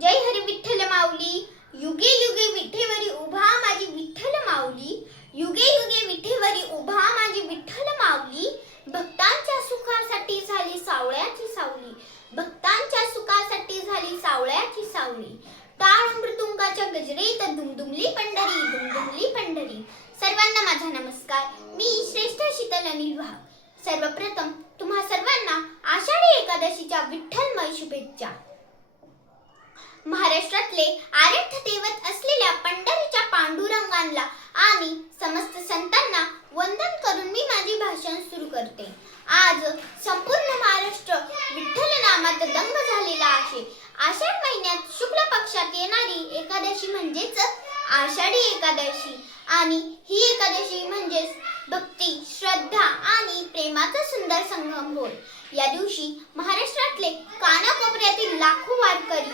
जय हरी विठ्ठल माऊली, युगे युगे विठेवरी उभा माझी विठ्ठल माऊली, युगे युगे विठेवरी उभा माझी विठ्ठल माऊली. भक्तांच्या सुखासाठी झाली सावळ्याची सावली, भक्तांच्या सुखासाठी झाली सावळ्याची सावली. टाळ मृदुंगाच्या गजरेत दुमदुमली पंढरी, दुमदुमली पंढरी. सर्वांना माझा नमस्कार. मी श्रेष्ठ शीतल अनिल वाघ. सर्वप्रथम तुम्हा सर्वांना आषाढी एकादशीच्या विठ्ठलमय शुभेच्छा. महाराष्ट्रातले आराध्य दैवत असलेल्या पंढरीच्या पांडुरंगाला आणि समस्त संतांना वंदन करून मी माझे भाषण सुरू करते. आज संपूर्ण महाराष्ट्र विठ्ठल नामात दंग झालेला आहे. आषाढ महिन्यात शुक्ल पक्षात येणारी एकादशी म्हणजेच आषाढी एकादशी आणि ही एकादशी म्हणजेच भक्ती, श्रद्धा आणि प्रेमाचा सुंदर संगम होय. या दिवशी महाराष्ट्रातले कानाकोपऱ्यातील लाखो वारकरी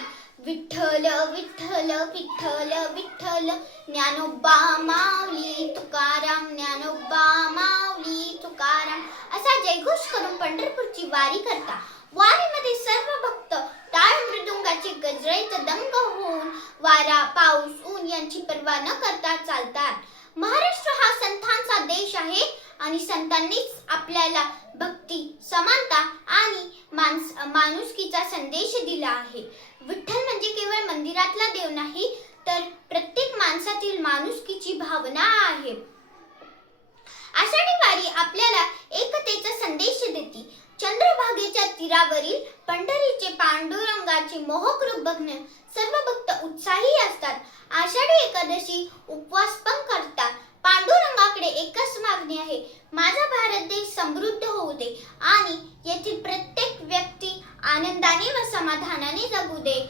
विठ्ठल विठ्ठल विठ्ठल विठ्ठल, ज्ञानोबा माऊली तुकाराम, ज्ञानोबा माऊली तुकाराम असा जयघोष करून पंढरपूरची वारी करता. वारीमध्ये सर्व भक्त टाळ मृदुंगाचे गजरेत दंग होऊन वारा, पाऊस, ऊन यांची पर्वा न करता चालतात. महाराष्ट्र हा संतांचा देश आहे आणि संतांनीच आपल्याला भक्ती, समानता आणि माणुसकीचा संदेश दिला आहे. विठ्ठल म्हणजे केवळ मंदिरातला देव नाही, तर प्रत्येक माणसातील माणुसकीची भावना आहे. आषाढी वारी आपल्याला एकतेचा संदेश देते. चंद्रभागेच्या तीरावरील पंढरीचे पांडुरंगाचे मोहक रूप बघण्यास सर्व भक्त उत्साही असतात. आषाढी एकादशी उपवास पण करतात. पांडुरंगाकडे एकच मागणी आहे, माझा भारत देश समृद्ध होऊ दे आणि येथील प्रत्येक व्यक्ती आनंदाने व समाधानाने जगू दे.